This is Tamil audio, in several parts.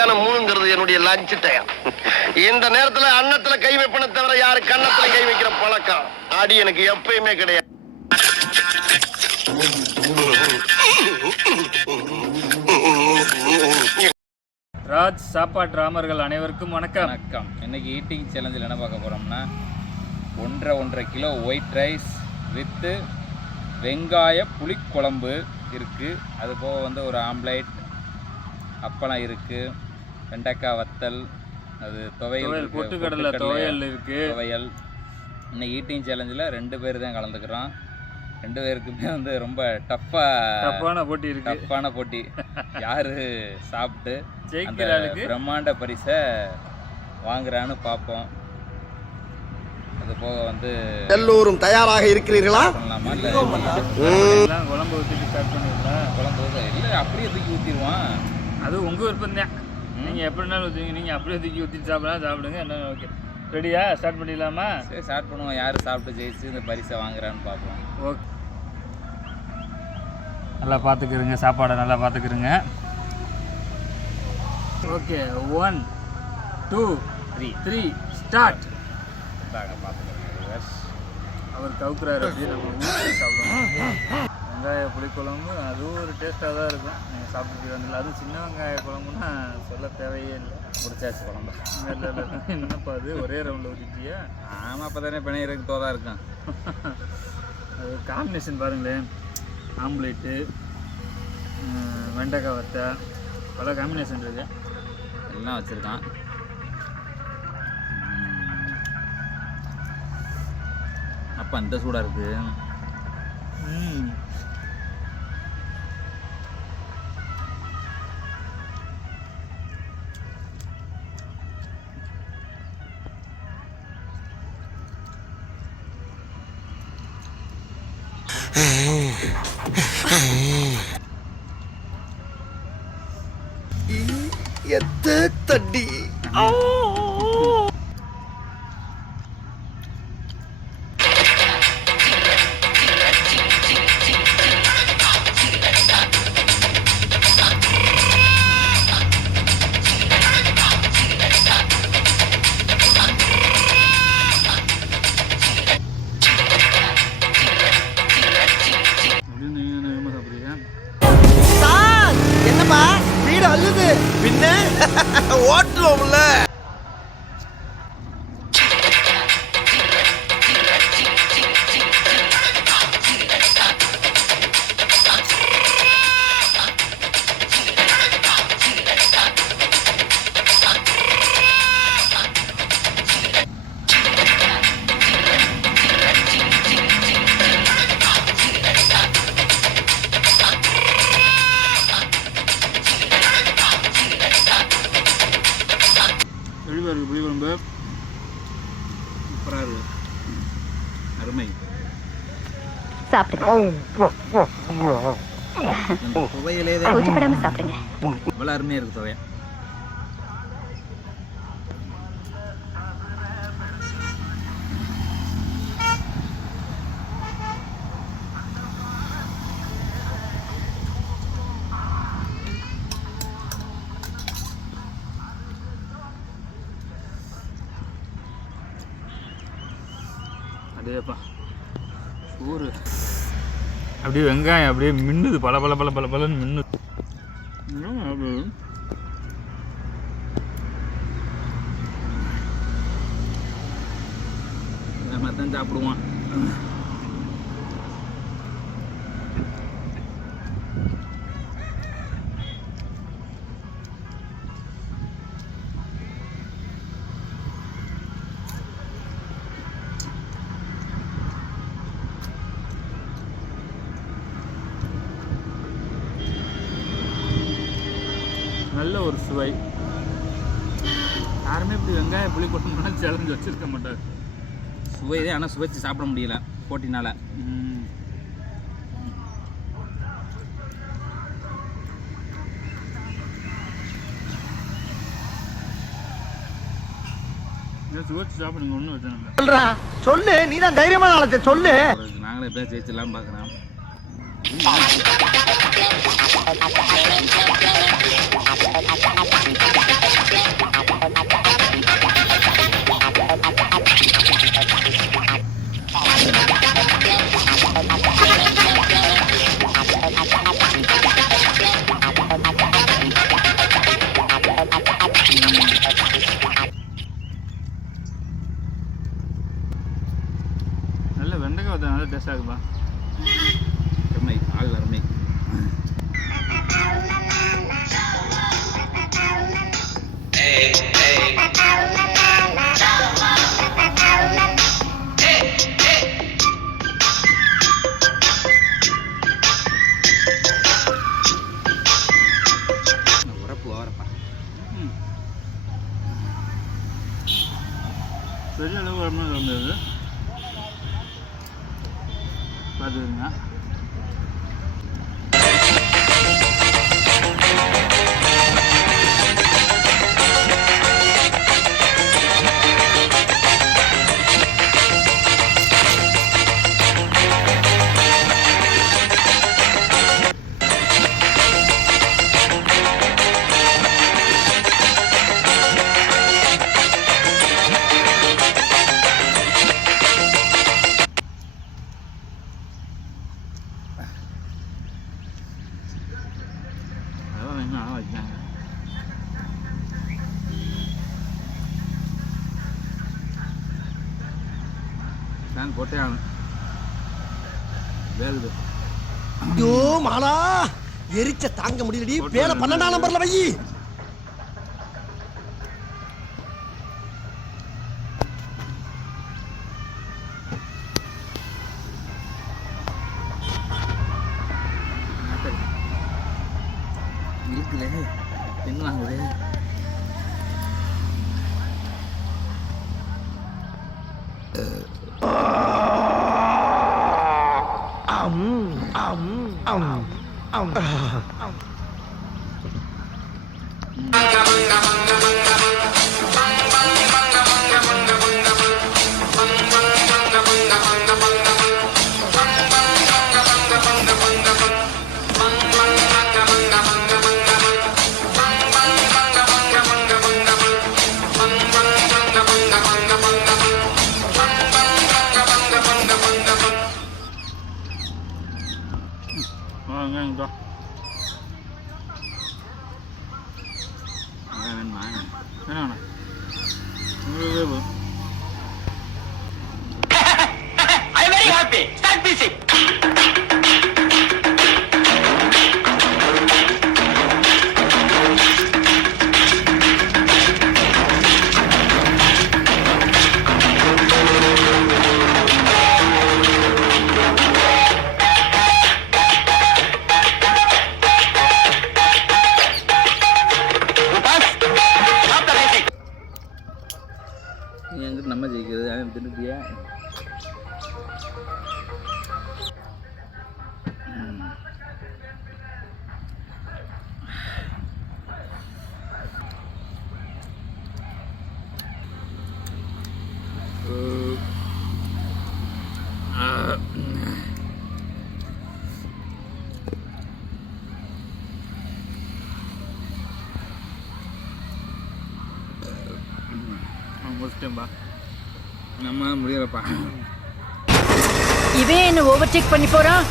மத்தியானம் 3ங்கிறது என்னுடைய லஞ்ச் டைம். இந்த நேரத்துல அன்னத்துல கை வைப்பன தவிர யாரு கன்னத்துல கை வைக்கிற பழக்கம் அடி எனக்கு எப்பயுமே கிடையாது. ராஜ் சாப்பாட்டு ராமர்கள் அனைவருக்கும் வணக்கம். இன்னைக்கு ஈட்டிங் சேலஞ்சில் என்ன பார்க்க போகிறோம்னா 1.5 கிலோ ஒயிட் ரைஸ் வித்து வெங்காய புளிக்குழம்பு இருக்குது. அது போக வந்து ஒரு ஆம்லேட், அப்பளம் இருக்குது, வெண்டைக்காய் வத்தல், அது துவையல், பொட்டுக்கடலை துவையல் இருக்குது. துவையல். இன்னைக்கு ஈட்டிங் சேலஞ்சில் 2 பேர் தான் கலந்துக்கிறோம். 2 பேருக்குமே வந்து ரொம்ப டஃப்பான போட்டி. யார் சாப்பிட்டு அந்த பிரம்மாண்ட பரிசை வாங்குறான்னு பார்ப்போம். அது போக வந்து எல்லோரும் தயாராக இருக்கிறீர்களா? பண்ணலாமா இல்லை குழம்பு ஊற்றிட்டு ஸ்டார்ட் பண்ணிடலாம். குழம்பு இல்லை அப்படியே தூக்கி ஊற்றிடுவான். அது உங்கள் விருப்பம் தான். நீங்கள் எப்படினாலும் ஊற்றுவீங்க. நீங்கள் அப்படியே தூக்கி ஊற்றிட்டு சாப்பிடுங்க. என்ன ஓகே, ரெடியா? ஸ்டார்ட் பண்ணிடலாமா? சரி, ஸ்டார்ட் பண்ணுவோம். யார் சாப்பிட்டு ஜெயிச்சு இந்த பரிசை வாங்குறான்னு பார்ப்போம். ஓகே, நல்லா பார்த்துக்கிறங்க, சாப்பாடை நல்லா பார்த்துக்கிறங்க. Okay, 1 2 3 start. அவர் கவுக்குறாரு, அப்படியே நம்ம ஊற்றி சாப்பிடுவோம். வெங்காய புளிக்குழம்பு அதுவும் ஒரு டேஸ்ட்டாக தான் இருக்கும். நீங்கள் சாப்பிட்டு வந்துடல. அதுவும் சின்ன வெங்காய குழம்புன்னா சொல்ல தேவையே இல்லை. முடிச்சாச்சு குழம்பு. இல்லை என்னப்பா அது ஒரே ரவுண்டில் ஊற்றிட்டியா? ஆமாம், அப்போ தானே பிணையிறதுக்கு தோதாக இருக்கும். அது காம்பினேஷன் பாருங்களேன். ஆம்லேட்டு, வெண்டைக்காய் வத்தை, பல காம்பினேஷன் இருக்கு. எல்லாம் வச்சுருக்கான். அப்போ அந்த சூடாக இருக்குது. தட்டி என்னப்பா வீடு அள்ளுது பின்ன ஓட்டுவோம்ல. புளிக்குழம்பு சூப்பராக இருக்குது. அருமை. துவையிலே சாப்பிடுங்க. இவ்வளோ அருமையாக இருக்குது துவையல். அதேப்பா சூறு அப்படியே வெங்காயம் அப்படியே மின்னுது, பலன்னு மின்னுது. இந்த மாதிரி தான் சாப்பிடுவான். நல்ல ஒரு சுவை. யாருமே இப்படி வெங்காய புளி கொட்டணும்னா சேலஞ்சு வச்சுருக்க மாட்டார். சுவை தான், ஆனால் சுவைச்சு சாப்பிட முடியல போட்டினால. சுவைச்சு சாப்பிடுங்க, ஒன்றும் வச்சாங்க. சொல்லு, நீ தான் தைரியமான ஆளத்தை சொல்லு. நாங்களே எப்படியா ஜெயிச்சிடலான்னு பார்க்குறோம். டேஸ்ட்டாக இருக்குப்பா. அருமை, ஆள் அருமை. பெரிய அளவு வரணும் இருந்தது பார்த்துருங்க. நான் போட்டே ஆகணும். வேகுது. ஐயோ மாலா, எரிச்ச தாங்க முடியலடி. பேல 12ஆம் நம்பர்ல வை. இருக்குதே, என்ன வாங்குது? I'm very happy. Start music. நீ எங்கிட்ட நம்ம ஜெயிக்கிறது அவன் தின்னுட்டியா? முடிச்சிட்டேன்பா. நம்ம முடியலப்பா. இவன் என்ன ஓவர்டேக் பண்ணி போறான்.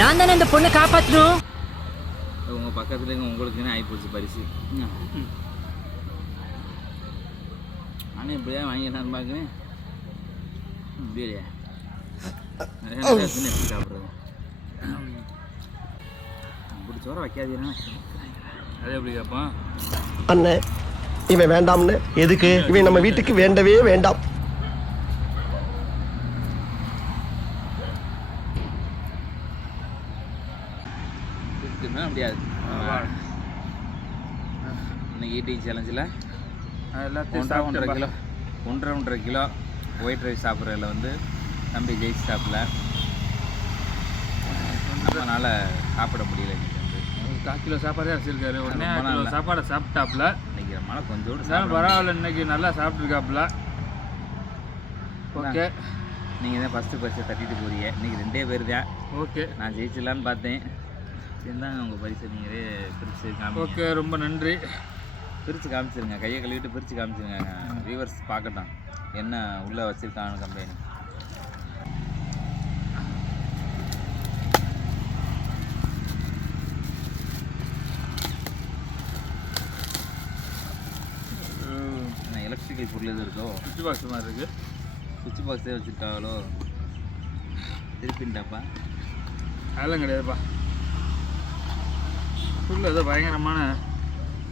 நான் தானே இந்த பொண்ணை காப்பாற்றணும். உங்க பக்கத்துல உங்களுக்குன்னு ஆகிப்போச்சு பரிசு. நானே இப்படியா வாங்கிடலான்னு பார்க்குறேன். இப்படியா எப்படி சாப்பிட்றது? அப்படி சோற வைக்காதீங்கன்னா அதே எப்படி கேட்பான் அண்ணே, இவன் வேண்டாம்னு. எதுக்கு? இவன் நம்ம வீட்டுக்கு வேண்டவே வேண்டாம். இருக்குன்னா முடியாது. இன்னைக்கு ஈட்டிங் சேலஞ்சில் எல்லாத்தையும் 1.5 கிலோ ஒயிட் ரைஸ் சாப்பிட்றதுல வந்து தம்பி ஜெயிச்சு சாப்பிடல. நம்மளால் சாப்பிட முடியல. இன்னைக்கு 1/4 கிலோ சாப்பாடே வச்சிருக்காரு. உடனே ரொம்ப கிலோ நல்லா. சாப்பாடை சாப்பிட்டாப்புல. இன்னைக்கு மழை கொஞ்சோடு இருந்தாலும் பரவாயில்ல, இன்னைக்கு நல்லா சாப்பிட்ருக்காப்புல. ஓகே, நீங்கள் தான் ஃபஸ்ட்டு பரிசை தட்டிட்டு போறீங்க. இன்றைக்கி 2 பேர் தான். ஓகே, நான் ஜெயிச்சிடலான்னு பார்த்தேன். இருந்தாங்க உங்கள் பரிசை நீங்களே பிரித்து காமி. ஓகே, ரொம்ப நன்றி. பிரித்து காமிச்சிருங்க, கையை கழுவிட்டு பிரித்து காமிச்சிருங்க. வியூவர்ஸ் பார்க்கட்டும் என்ன உள்ளே வச்சுருக்காங்க கம்பெனி. எலக்ட்ரிக்கல் பொருள் எதுவும் இருக்கோ? சுவிட்ச் பாக்ஸ் மாதிரி இருக்குது. சுவிட்ச் பாக்ஸே வச்சுருக்காங்களோ திருப்பின்டாப்பா. அதெல்லாம் கிடையாதுப்பா. ஃபுல்லு ஏதோ பயங்கரமான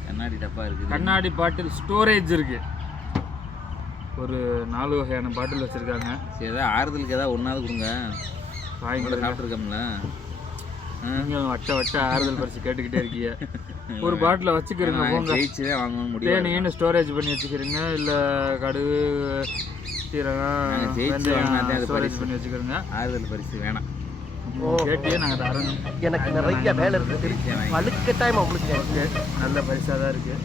கண்ணாடி டப்பா இருக்குது. கண்ணாடி பாட்டில் ஸ்டோரேஜ் இருக்கு. ஒரு 4 வகையான பாட்டில் வச்சுருக்காங்க. சரி, ஏதாவது ஆறுதலுக்கு ஏதாவது ஒன்றாவது கொடுங்க. வாங்கி சாப்பிட்ருக்கோம்ல. நீங்கள் வட்ட ஆறுதல் பறிச்சு கேட்டுக்கிட்டே இருக்கீங்க. ஒரு பாட்டில் வச்சுக்கிறீங்க போங்க. ஜெயிச்சுதான் வாங்கணும் முடியும். தேனின்னு ஸ்டோரேஜ் பண்ணி வச்சுக்கிறீங்க. இல்லை கடுகு சீரகம் ஸ்டோரேஜ் பண்ணி வச்சுக்கிறோங்க. ஆறுதல் பரிசு வேணாம். கேட்டியே நாங்கள் தரணும். எனக்கு நிறைய வேலை இருக்கு. வழுக்க டைம் உங்களுக்கு ஓகே, நல்ல பரிசாக தான் இருக்குது.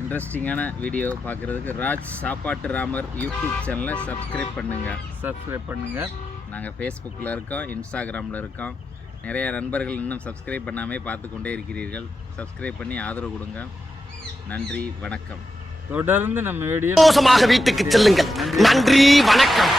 இன்ட்ரெஸ்டிங்கான வீடியோ பார்க்குறதுக்கு ராஜ் சாப்பாட்டு ராமர் யூடியூப் சேனலை சப்ஸ்கிரைப் பண்ணுங்கள். நாங்கள் ஃபேஸ்புக்கில் இருக்கோம், இன்ஸ்டாகிராமில் இருக்கோம். நிறைய நண்பர்கள் இன்னும் சப்ஸ்கிரைப் பண்ணாமே பார்த்து கொண்டே இருக்கிறீர்கள். சப்ஸ்கிரைப் பண்ணி ஆதரவு கொடுங்க. நன்றி, வணக்கம். தொடர்ந்து நம்ம வீடியோ மோசமாக வீட்டுக்கு செல்லுங்கள். நன்றி, வணக்கம்.